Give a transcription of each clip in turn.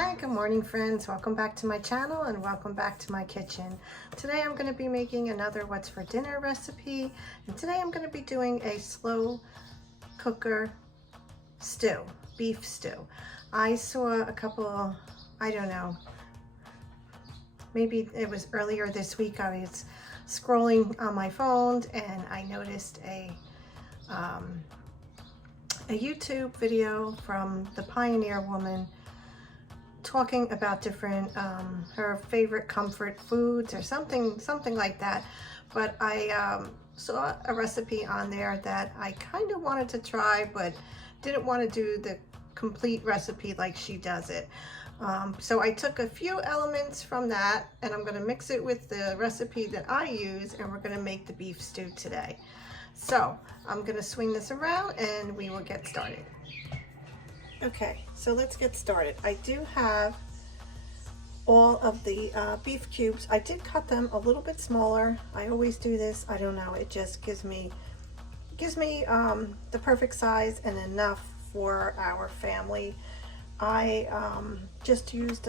Hi, good morning friends. Welcome back to my channel and welcome back to my kitchen. Today I'm going to be making another what's for dinner recipe, and today I'm going to be doing a slow cooker stew, beef stew. I saw a couple, I don't know, maybe it was earlier this week. I was scrolling on my phone and I noticed a YouTube video from the Pioneer woman talking about different her favorite comfort foods or something like that. But I saw a recipe on there that I kind of wanted to try, but didn't want to do the complete recipe like she does it. So I took a few elements from that and I'm going to mix it with the recipe that I use, and we're going to make the beef stew today. So I'm going to swing this around and we will get started. Okay, so let's get started. I do have all of the beef cubes. I did cut them a little bit smaller. I always do this. I don't know, it just gives me the perfect size and enough for our family. I just used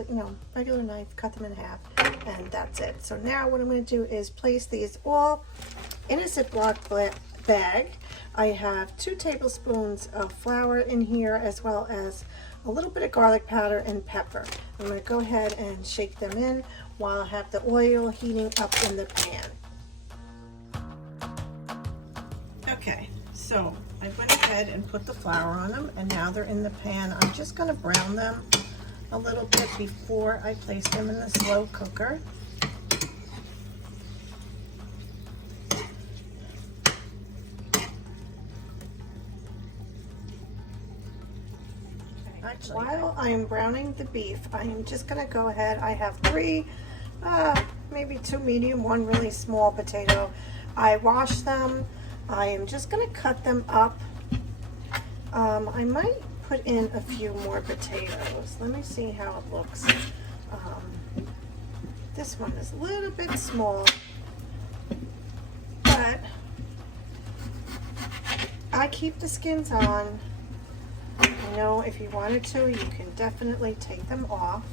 regular knife, cut them in half, and that's it. So now what I'm going to do is place these all in a Ziploc bag. I have 2 tablespoons of flour in here, as well as a little bit of garlic powder and pepper. I'm going to go ahead and shake them in while I have the oil heating up in the pan. Okay, so I went ahead and put the flour on them, and now they're in the pan. I'm just going to brown them a little bit before I place them in the slow cooker. While I am browning the beef, I am just going to go ahead. I have 3, maybe 2 medium, 1 really small potato. I washed them. I am just going to cut them up. I might put in a few more potatoes. Let me see how it looks. This one is a little bit small, but I keep the skins on. You know, if you wanted to, you can definitely take them off.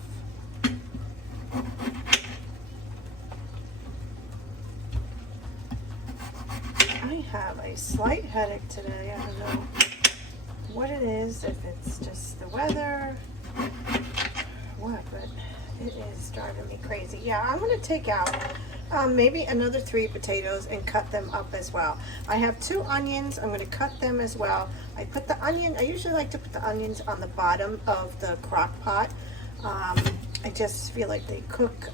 I have a slight headache today. I don't know what it is, if it's just the weather, what, but it is driving me crazy. Yeah, I'm going to take out maybe another 3 potatoes and cut them up as well. I have 2 onions. I'm going to cut them as well. I put the onion, I usually like to put the onions on the bottom of the crock pot. I just feel like they cook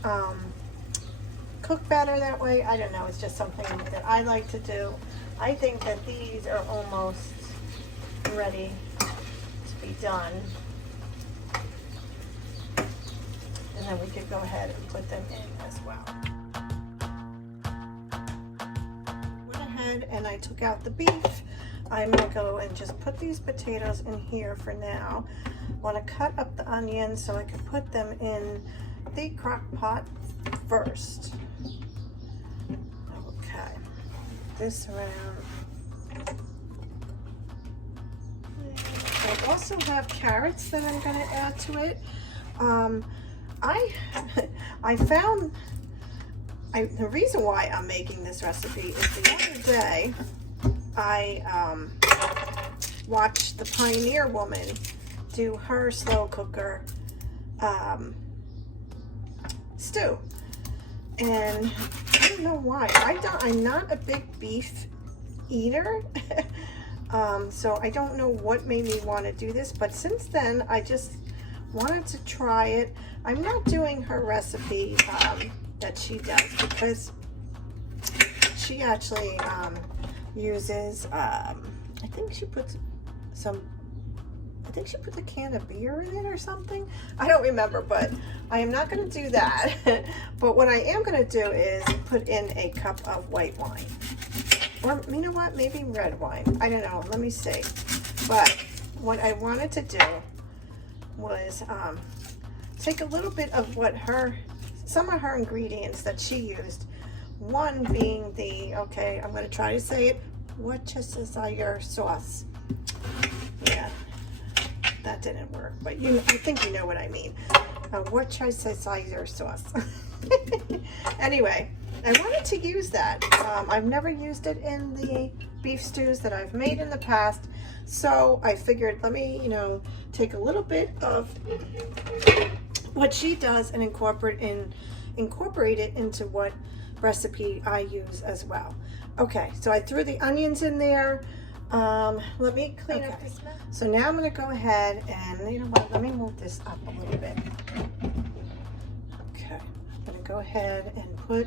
better that way. I don't know, it's just something that I like to do. I think that these are almost ready to be done. And then we could go ahead and put them in as well. Went ahead and I took out the beef. I'm going to go and just put these potatoes in here for now. I want to cut up the onions so I can put them in the crock pot first. Okay, this around. I also have carrots that I'm going to add to it. I found the reason why I'm making this recipe is the other day I watched the Pioneer woman do her slow cooker stew, and I don't know why. I'm not a big beef eater, so I don't know what made me want to do this, but since then I just wanted to try it. I'm not doing her recipe that she does, because she actually uses I think she puts a can of beer in it or something. I don't remember, but I am not going to do that. But what I am going to do is put in a cup of white wine, or you know what, maybe red wine. I don't know, let me see. But what I wanted to do was take a little bit of some of her ingredients that she used. One being the, okay, I'm going to try to say it, Worcestershire sauce. Yeah, that didn't work, but I think you know what I mean. Worcestershire sauce. Anyway, I wanted to use that. I've never used it in the beef stews that I've made in the past, so I figured let me, take a little bit of what she does and incorporate it into what recipe I use as well. Okay, so I threw the onions in there. Let me clean up this mess. So now I'm going to go ahead and, you know what, let me move this up a little bit. Okay, I'm going to go ahead and put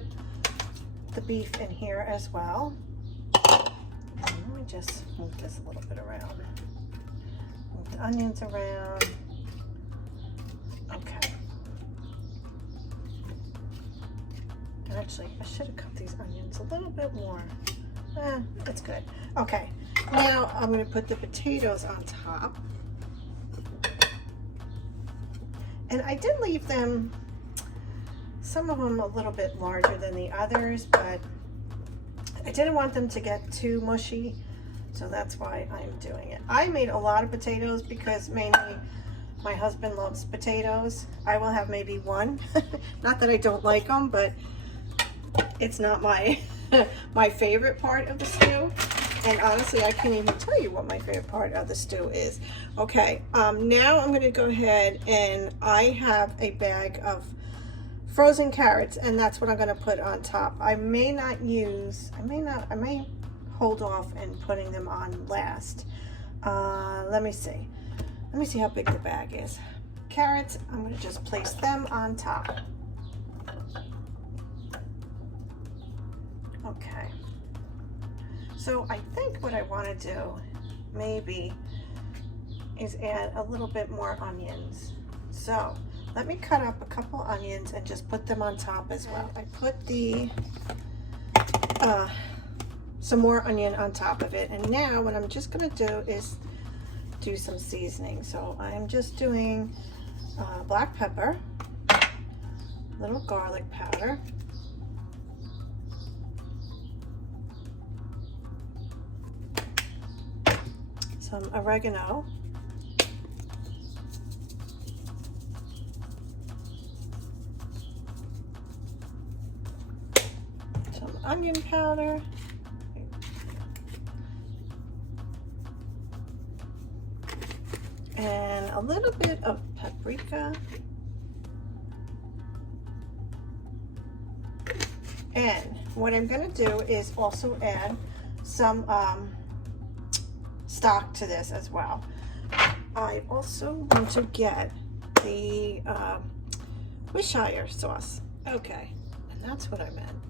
the beef in here as well. And let me just move this a little bit around. Move the onions around. Okay. Actually, I should have cut these onions a little bit more. That's good. Okay, now I'm going to put the potatoes on top. And I did leave them, some of them a little bit larger than the others, but I didn't want them to get too mushy, so that's why I'm doing it. I made a lot of potatoes because mainly my husband loves potatoes. I will have maybe one. Not that I don't like them, but it's not my my favorite part of the stew. And honestly, I can't even tell you what my favorite part of the stew is. Okay, now I'm going to go ahead and I have a bag of frozen carrots, and that's what I'm going to put on top. I may hold off and putting them on last. Let me see how big the bag is. Carrots, I'm going to just place them on top. Okay, so I think what I want to do maybe is add a little bit more onions. So let me cut up a couple onions and just put them on top as well. I put the some more onion on top of it, and now what I'm just going to do is do some seasoning. So I'm just doing black pepper, a little garlic powder, some oregano, some onion powder, and a little bit of paprika, and what I'm going to do is also add some stock to this as well. I also want to get the Worcestershire sauce. Okay, and that's what I meant.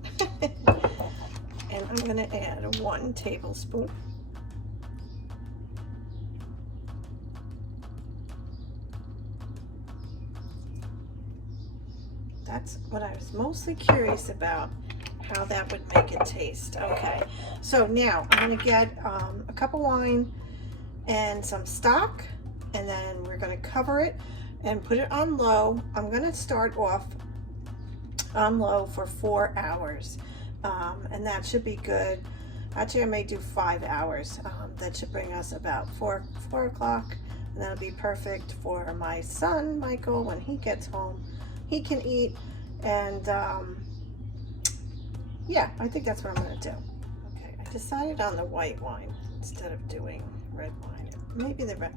And I'm going to add 1 tablespoon. That's what I was mostly curious about, how that would make it taste. Okay, so now I'm going to get a cup of wine and some stock, and then we're going to cover it and put it on low. I'm going to start off on low for 4 hours, and that should be good. Actually, I may do 5 hours. That should bring us about 4 o'clock, and that'll be perfect for my son Michael. When he gets home, he can eat, and yeah, I think that's what I'm going to do. Okay, I decided on the white wine instead of doing red wine. Maybe the red.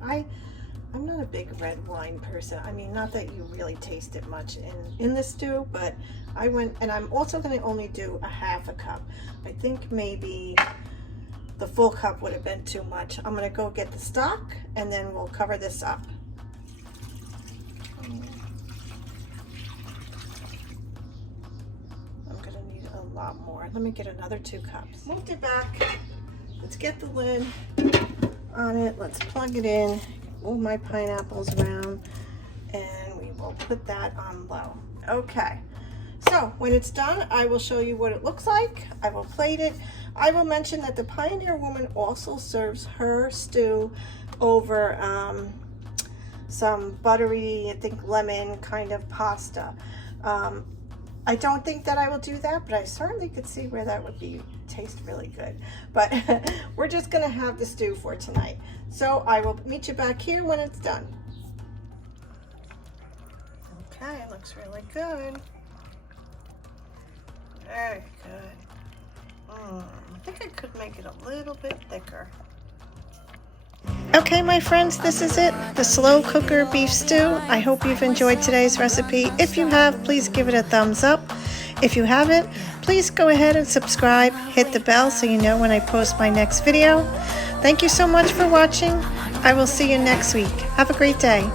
I'm not a big red wine person. I mean, not that you really taste it much in the stew, but I went, and I'm also going to only do a half a cup. I think maybe the full cup would have been too much. I'm going to go get the stock, and then we'll cover this up. Lot more. Let me get another 2 cups. Moved it back. Let's get the lid on it. Let's plug it in. Move my pineapples around, and we will put that on low. Okay, so when it's done, I will show you what it looks like. I will plate it. I will mention that the Pioneer Woman also serves her stew over some buttery, I think lemon kind of pasta. I don't think that I will do that, but I certainly could see where that would taste really good. But we're just gonna have the stew for tonight. So I will meet you back here when it's done. Okay, looks really good. Very good. I think I could make it a little bit thicker. Okay, my friends, this is it, the slow cooker beef stew. I hope you've enjoyed today's recipe. If you have, please give it a thumbs up. If you haven't, please go ahead and subscribe, hit the bell so you know when I post my next video. Thank you so much for watching. I will see you next week. Have a great day.